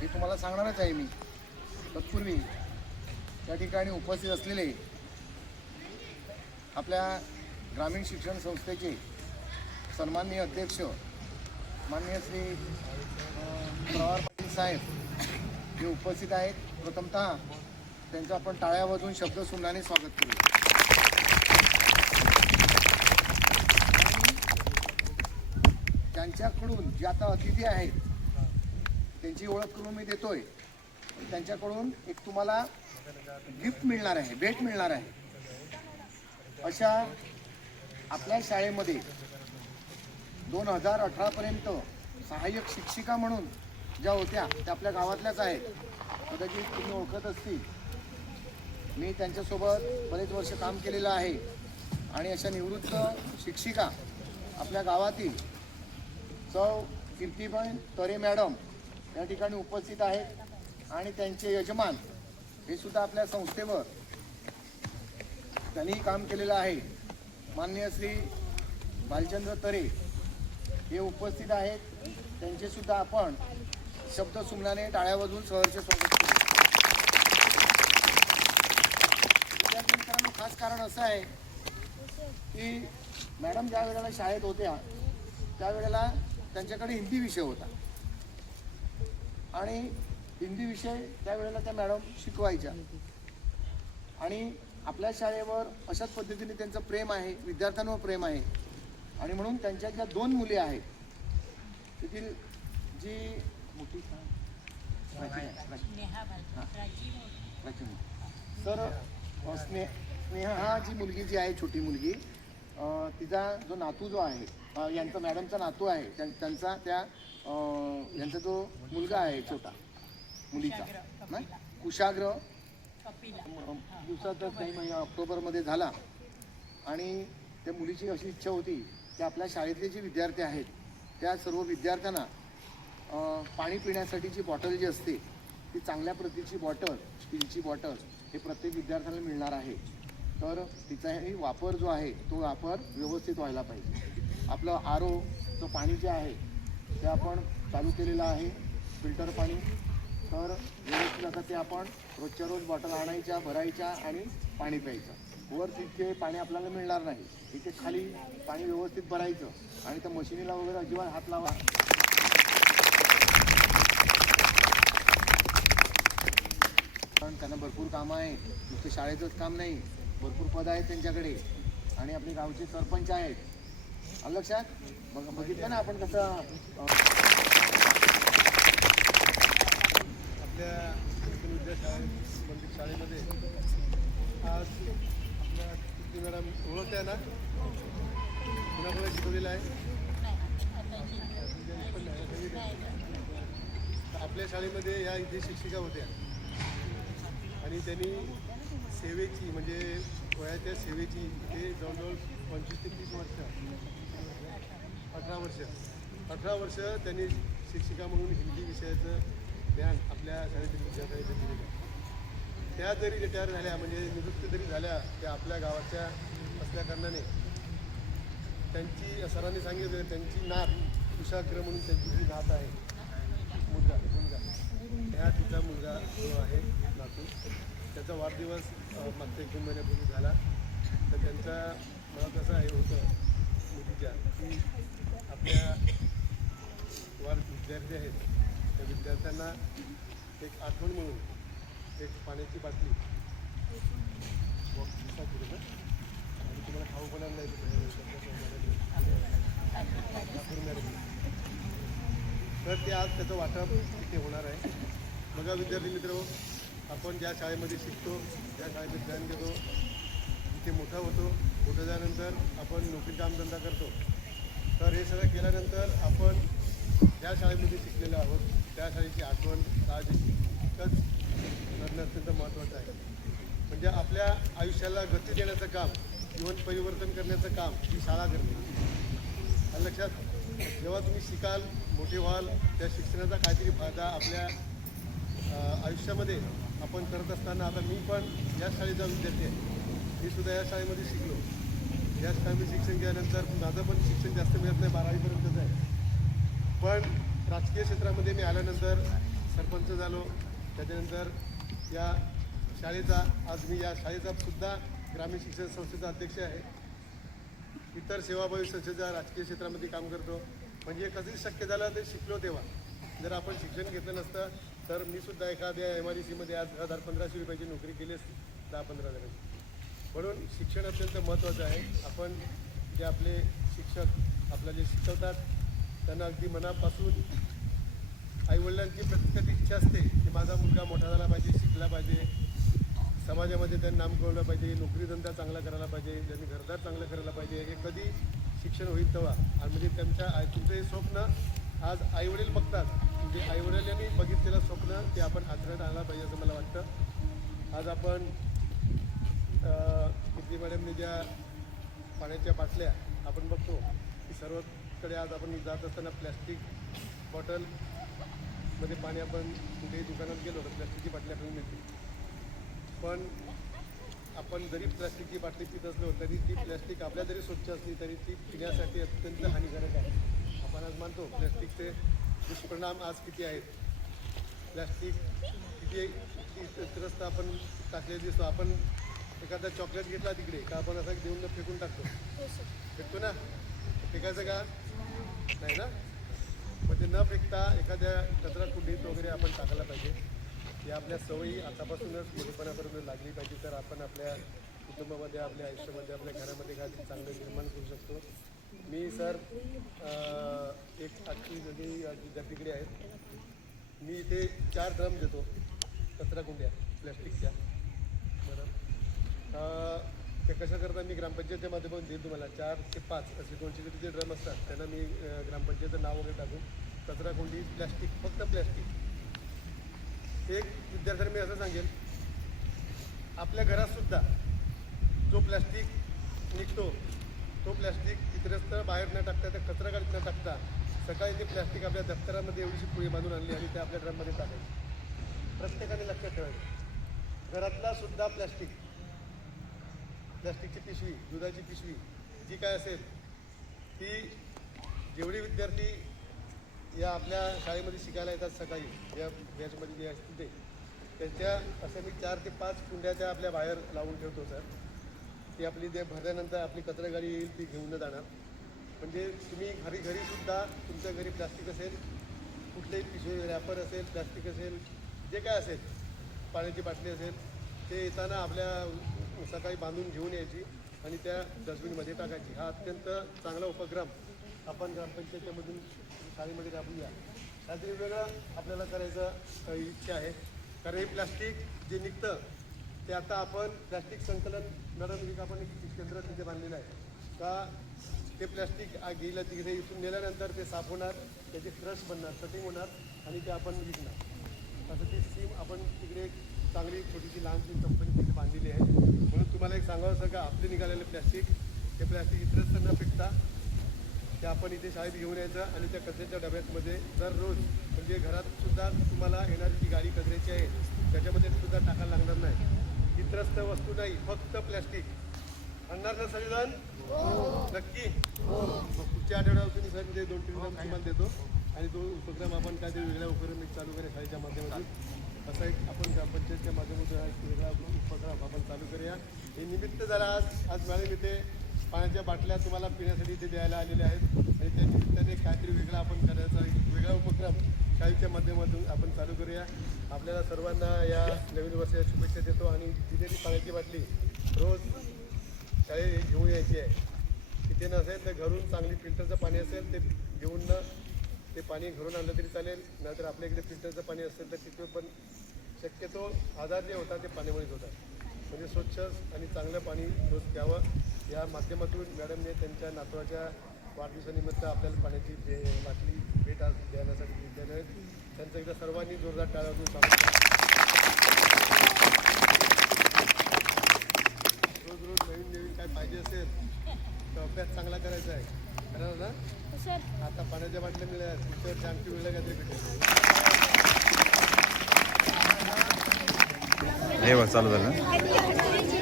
हे तुम्हाला सांगणारच आहे मी. तत्पूर्वी त्या ठिकाणी उपस्थित असलेले आपल्या ग्रामीण शिक्षण संस्थेचे सन्माननीय अध्यक्ष माननीय श्री प्रवार पाटील साहेब हे उपस्थित आहेत. प्रथमतः त्यांचं आपण टाळ्या वाजवून शब्दसुमनाने स्वागत करू. त्यांच्याकडून जे आता अतिथी आहेत त्यांची ओळख करून मी देतोय. त्यांच्याकडून एक तुम्हाला गिफ्ट मिळणार आहे, भेट मिळणार आहे. अशा आपल्या शाळेमध्ये 2018पर्यंत सहाय्यक शिक्षिका म्हणून ज्या होत्या त्या आपल्या गावातल्याच आहेत. कदाचित तुम्ही ओळखत असतील. मी त्यांच्यासोबत बरेच वर्ष काम केलेलं आहे. आणि अशा निवृत्त शिक्षिका आपल्या गावातील सौ कीर्तिबेन तरे मॅडम या ठिकाणी उपस्थित आहेत. आणि त्यांचे यजमान हे सुद्धा आपल्या संस्थेवर त्यांनी काम केलेलं आहे. माननीय श्री भालचंद्र तरे हे उपस्थित आहेत. त्यांचे सुद्धा आपण शब्दसुमनाने टाळ्या वाजवून सहर्ष स्वागत करू. विद्यार्थी मित्रांनो, खास कारण असं आहे की मॅडम ज्या वेळेला शाळेत होत्या त्यावेळेला त्यांच्याकडे हिंदी विषय होता आणि हिंदी विषय त्यावेळेला त्या मॅडम शिकवायच्या. आणि आपल्या शाळेवर अशाच पद्धतीने त्यांचं प्रेम आहे, विद्यार्थ्यांवर प्रेम आहे. आणि म्हणून त्यांच्या ज्या 2 मुली आहेत तेथील जी मोठी तर स्नेहा जी मुलगी जी आहे, छोटी मुलगी, तिचा जो नातू जो आहे, यांचा मॅडमचा नातू आहे, त्यांचा त्या यांचा जो मुलगा आहे छोटा मुलीचा ना, कुशाग्र दिवसातच काही महिना ऑक्टोबरमध्ये झाला. आणि त्या मुलीची अशी इच्छा होती की आपल्या शाळेतले जे विद्यार्थी आहेत त्या सर्व विद्यार्थ्यांना पाणी पिण्यासाठी जी बॉटल जी असते ती चांगल्या प्रतीची बॉटल, स्टीलची बॉटल हे प्रत्येक विद्यार्थ्याला मिळणार आहे. तर तिचाही वापर जो आहे तो वापर व्यवस्थित व्हायला पाहिजे. आपलं RO पाणी जे आहे ते आपण चालू केलेलं आहे, फिल्टर पाणी. तर व्यवस्थित आता ते आपण रोजच्या रोज बॉटल आणायच्या, भरायच्या आणि पाणी प्यायचं. वर तिथे पाणी आपल्याला मिळणार नाही. इथे खाली पाणी व्यवस्थित भरायचं आणि त्या मशिनीला वगैरे अजिबात हात लावा. कारण त्यांना भरपूर कामं आहे. नुसतं शाळेचंच काम नाही, भरपूर पद आहेत त्यांच्याकडे. आणि आपले गावचे सरपंच आहेत. लक्षात बघितलं ना आपण कसं आपल्या मंदिर शाळेमध्ये आज आपल्या कीर्ती मॅडम ओळख आहे ना, कुणाकडे शिकवलेलं आहे. आपल्या शाळेमध्ये या इथे शिक्षिका होत्या आणि त्यांनी सेवेची म्हणजे वयाच्या सेवेची इथे जवळजवळ 25 ते 30 वर्ष 18 वर्ष त्यांनी शिक्षिका म्हणून हिंदी विषयाचं ज्ञान आपल्या शाळेतील विद्यार्थ्यांनी दिलेलं. त्या जरी रिटायर झाल्या म्हणजे निवृत्त जरी झाल्या त्या आपल्या गावाच्या असल्याकारणाने त्यांची सरांनी सांगितलं त्यांची नात कुशाग्र म्हणून त्यांची जी नात आहे मुलगा ह्या तिचा मुलगा जो आहे नातू त्याचा वाढदिवस मागच्या 1-2 महिन्यापूर्वी झाला. तर त्यांचा मला कसं आहे होतं मुलीच्या की आपल्या विद्यार्थी आहेत त्या विद्यार्थ्यांना एक आठवण म्हणून एक पाण्याची बाटली आणि तुम्हाला खाऊ पण नाही तर ते आज त्याचं वाटप इथे होणार आहे. बघा विद्यार्थी मित्र, आपण ज्या शाळेमध्ये शिकतो त्या शाळेमध्ये ध्यान देतो, इथे मोठा होतो, मोठं झाल्यानंतर आपण नोकरी कामधंदा करतो. तर हे सगळं केल्यानंतर आपण ज्या शाळेमध्ये शिकलेलो आहोत त्या शाळेची आठवण साहजिकच करणं अत्यंत महत्त्वाचं आहे. म्हणजे आपल्या आयुष्याला गती देण्याचं काम, जीवन परिवर्तन करण्याचं काम ही शाळा करते. लक्षात जेव्हा तुम्ही शिकाल, मोठे व्हाल, त्या शिक्षणाचा काहीतरी फायदा आपल्या आयुष्यामध्ये आपण करत असताना. आता मी पण या शाळेचा विद्यार्थी आहे. मी सुद्धा या शाळेमध्ये शिकलो. या शाळेमध्ये शिक्षण केल्यानंतर माझं पण शिक्षण जास्त मिळत नाही, 12वीपर्यंतच आहे. पण राजकीय क्षेत्रामध्ये मी आल्यानंतर सरपंच झालो. त्याच्यानंतर या शाळेचा आज मी या शाळेचा सुद्धा ग्रामीण शिक्षण संस्थेचा अध्यक्ष आहे. इतर सेवाभावी संस्थेच्या राजकीय क्षेत्रामध्ये काम करतो. म्हणजे कधी शक्य झालं ते शिकलो तेव्हा. जर आपण शिक्षण घेतलं नसतं तर मी सुद्धा एखाद्या MRDCमध्ये आज 1500 रुपयाची नोकरी केली असती, 10-15 हजाराची. म्हणून शिक्षण अत्यंत महत्त्वाचं आहे. आपण जे आपले शिक्षक आपल्याला जे शिकवतात त्यांना अगदी मनापासून आईवडिलांची प्रत्येक इच्छा असते की माझा मुलगा मोठा झाला पाहिजे, शिकला पाहिजे, समाजामध्ये त्यांनी नाम कळवलं पाहिजे, नोकरीधंदा चांगला करायला पाहिजे, त्यांनी घरदार चांगलं करायला पाहिजे. हे कधी शिक्षण होईल तेव्हा. आणि म्हणजे तुमचं हे स्वप्न आज आईवडील बघतात. म्हणजे आईवडिलांनी बघितलेलं स्वप्न ते आपण आचरणात आणलं पाहिजे असं मला वाटतं. आज आपण कीर्ती मॅडमने ज्या पाण्याच्या बाटल्या आपण बघतो की सर्वकडे आज आपण जात असताना प्लॅस्टिक बॉटलमध्ये पाणी आपण कुठेही दुकानात गेलो तर प्लॅस्टिकची बाटली आपल्याला मिळते. पण आपण जरी प्लॅस्टिकची बाटली पित असलो तरी ती प्लॅस्टिक आपल्या जरी स्वच्छ असली तरी ती पिण्यासाठी अत्यंत हानिकारक आहे. आपण आज मानतो प्लॅस्टिकचे दुष्परिणाम आज किती आहेत. प्लॅस्टिक किती त्रस्त आपण टाकलेले दिसतो. आपण एखादा चॉकलेट घेतला तिकडे का आपण असं देऊन फेकून टाकतो. फेकतो ना, फेकायचं का नाही ना. मग ते न फेकता एखाद्या कचरा कुंडीत वगैरे आपण टाकायला पाहिजे. या आपल्या सवयी आतापासूनच मोठेपणापर्यंत लागली पाहिजे तर आपण आपल्या कुटुंबामध्ये, आपल्या आयुष्यामध्ये, आपल्या घरामध्ये काय चांगलं निर्माण करू शकतो. मी सर एक 8वी विद्यार्थीकडे आहेत. मी इथे 4 ड्रम देतो कचरा कुंड्या प्लॅस्टिकच्या. बरं, ते कशा करता मी ग्रामपंचायतच्या माध्यमातून देईल तुम्हाला. 4 ते 5 असे 200 लिटरचे ड्रम असतात. त्यांना मी ग्रामपंचायतचं नाव वगैरे टाकून कचरा कुंडी प्लॅस्टिक, फक्त प्लॅस्टिक. एक विद्यार्थ्यांना मी असं सांगेल, आपल्या घरातसुद्धा जो प्लॅस्टिक निघतो तो प्लॅस्टिक इतरत्र बाहेर न टाकता, त्या कचरा गाडीत न टाकता सकाळी ते प्लॅस्टिक आपल्या दप्तरामध्ये एवढीशी पुळी बांधून आणली आणि ते आपल्या ड्रममध्ये टाकायचं. प्रत्येकाने लक्षात ठेवायचं. घरातला सुद्धा प्लॅस्टिकची पिशवी, दुधाची पिशवी जी काय असेल ती जेवढी विद्यार्थी या आपल्या शाळेमध्ये शिकायला येतात सकाळी या बॅचमध्ये जे असतील ते त्यांच्या असं मी 4 ते 5 कुंड्या त्या आपल्या बाहेर लावून ठेवतो सर. ती आपली ते भरल्यानंतर आपली कचरा गाडी येईल ती घेऊन जाणार. म्हणजे तुम्ही घरीसुद्धा तुमच्या घरी प्लास्टिक असेल, कुठलेही पिशवी रॅपर असेल, प्लास्टिक असेल, जे काय असेल, पाण्याची बाटली असेल, ते येताना आपल्या सकाळी बांधून घेऊन यायची आणि त्या डस्टबिनमध्ये टाकायची. हा अत्यंत चांगला उपक्रम आपण ग्रामपंचायतीमधून शाळेमध्ये राबवूया. काहीतरी वेगळं आपल्याला करायचं इच्छा आहे. कारण हे प्लॅस्टिक जे निघतं ते आता आपण प्लॅस्टिक संकलन नरनविक आपण एक केंद्र तिथे बांधलेलं आहे का. ते प्लॅस्टिक गेलं तिकडे इथून नेल्यानंतर ते साफ होणार, त्याचे क्रश बनणार, कटिंग होणार आणि ते आपण विकणार. असं ती स्कीम आपण तिकडे एक चांगली छोटीशी लहानशी कंपनी तिथे बांधलेली आहे. म्हणून तुम्हाला एक सांगावं असं का आपले निघालेले प्लॅस्टिक हे प्लॅस्टिक इतरच न फेकता ते आपण इथे शाळेत घेऊन यायचं आणि त्या कचऱ्याच्या डब्यामध्ये दररोज म्हणजे घरातसुद्धा तुम्हाला येणारी जी गाडी कचऱ्याची आहे त्याच्यामध्ये सुद्धा टाकायला लागणार नाही. इतरस्त वस्तू नाही, फक्त प्लॅस्टिक. आणणार ना सगळेजण? नक्की. मग पुढच्या आठवड्यापासून सर म्हणजे 2-3 ड्रम किमान देतो आणि तो उपक्रम आपण काहीतरी वेगळा उपक्रम चालू करूया शाळेच्या माध्यमातून. असा एक आपण ग्रामपंचायतच्या माध्यमातून हा एक वेगळा उपक्रम आपण चालू करूया. हे निमित्त झाला आज मॅडम इथे पाण्याच्या बाटल्या तुम्हाला पिण्यासाठी इथे द्यायला आलेल्या आहेत आणि त्या निमित्ताने काहीतरी वेगळा आपण करायचा एक वेगळा उपक्रम शाळेच्या माध्यमातून आपण चालू करूया. आपल्याला सर्वांना या नवीन वर्षाच्या शुभेच्छा देतो आणि दिलेली पाण्याची बाटली रोज शाळेत घेऊन यायची आहे. तिथे नसेल तर घरून चांगली फिल्टरचं पाणी असेल ते घेऊन ते पाणी घरून आणलं तरी चालेल. नाहीतर आपल्या इकडे फिल्टरचं पाणी असेल तर तिथे पण शक्यतो आजार जे होतात ते पाण्यामुळेच होतात. म्हणजे स्वच्छ आणि चांगलं पाणी रोज प्यावं. या माध्यमातून मॅडमने त्यांच्या नातवाच्या वाढदिवसानिमित्त आपल्याला पाण्याची बाटली भेट आज देण्यासाठी दिलेली आहे. त्यांचं एकदा सर्वांनी जोरदार टाळ्या वाजवून स्वागत रोज नवीन काय पाहिजे असेल तर अभ्यास चांगला करायचा आहे. करायला ना आता पाण्याच्या बाटल्या मिळाल्या तुमच्यावर आणखी वेळेला काहीतरी भेटेल. हे बघ चालू झालं.